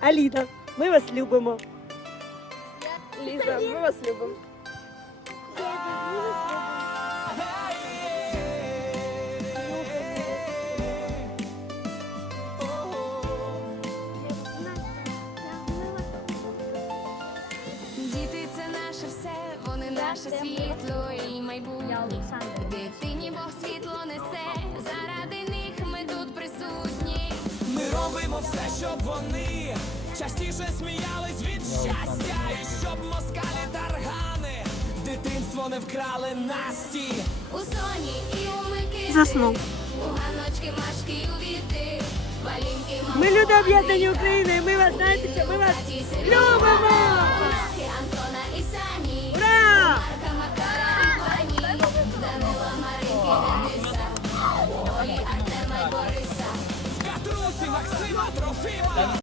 Аліна, ми вас любимо. Ліза, ми вас любимо. Діти це наше все, вони наше світло і майбутнє. Дитині Бог світло Ми робимо все, щоб вони частіше сміялись від щастя, і щоб москалі таргани дитинство не вкрали Насті. У соні і у Микити, Заснув. у ганочки, машки, у віти, валінки, Ми люди об'єднані України. Ми вас знаєте, що ми вас любимо. Максима, Трофима.